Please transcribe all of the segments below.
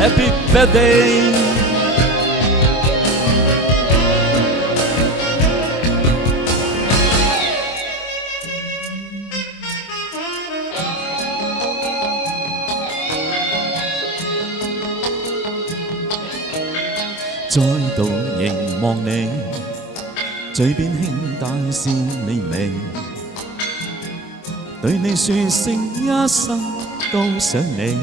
Happy birthday！再度凝望你，嘴邊輕帶是微微，對你說聲一生都想你。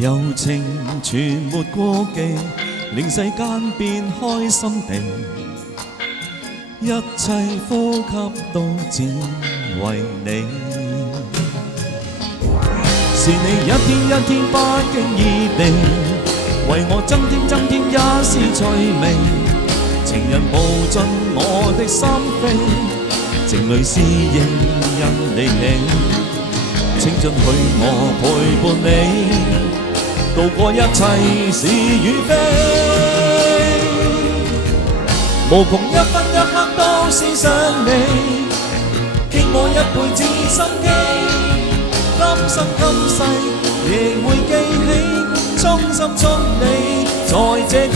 柔情全沒過忌，令世間變開心地，一切呼吸都只為你。是你一天一天不經意地為我增添一絲趣味，情人步進我的心扉，情侶是應因你起，請准許我陪伴你，渡過一切是與非，無窮一分一刻都是想你，傾我一輩子心機。今生今世亦會記起，衷心祝你在這天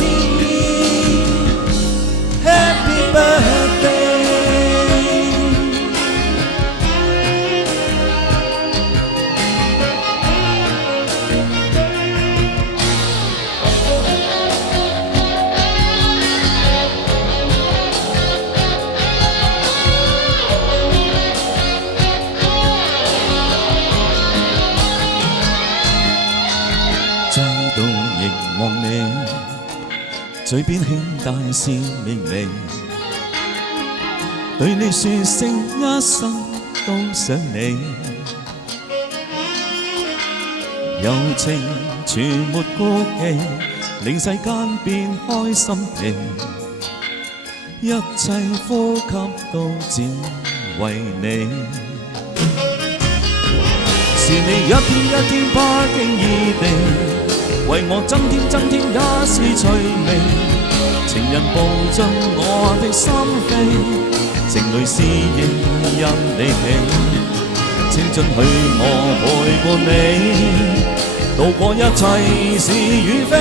Happy birthday！ 望你，嘴邊輕帶是微微，對你說聲一生都想你。柔情全沒過忌，令世間變開心地，一切呼吸都只為你。是你一天一天不經意地為我增添一絲趣味，情人步進我的心扉，情侶是應因你起，請准許我陪伴你，渡過一切是與非，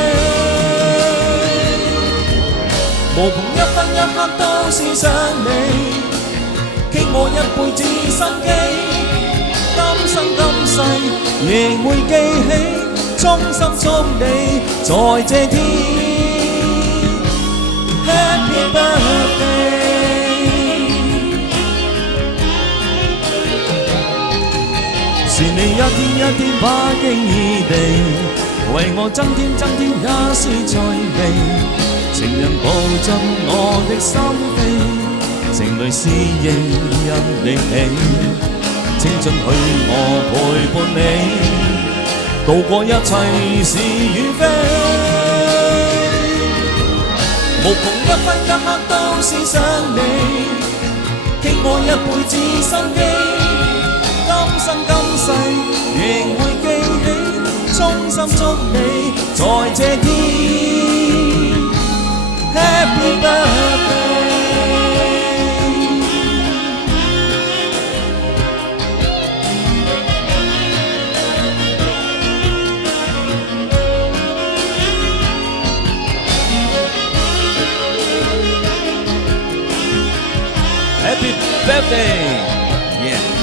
無窮一分一刻都是想你，傾我一輩子心機，今生今世亦會記起，衷心祝你在這天 Happy birthday！ 是你一天一天不經意地為我增添一絲趣味，情人步進我的心扉，情侶是應因你起，請准許我陪伴你，渡過一切是與非，無窮一分一刻都是想你，傾我一輩子心機，今生今世亦會記起，衷心祝你在這天 Happy birthday！Happy birthday! Yeah.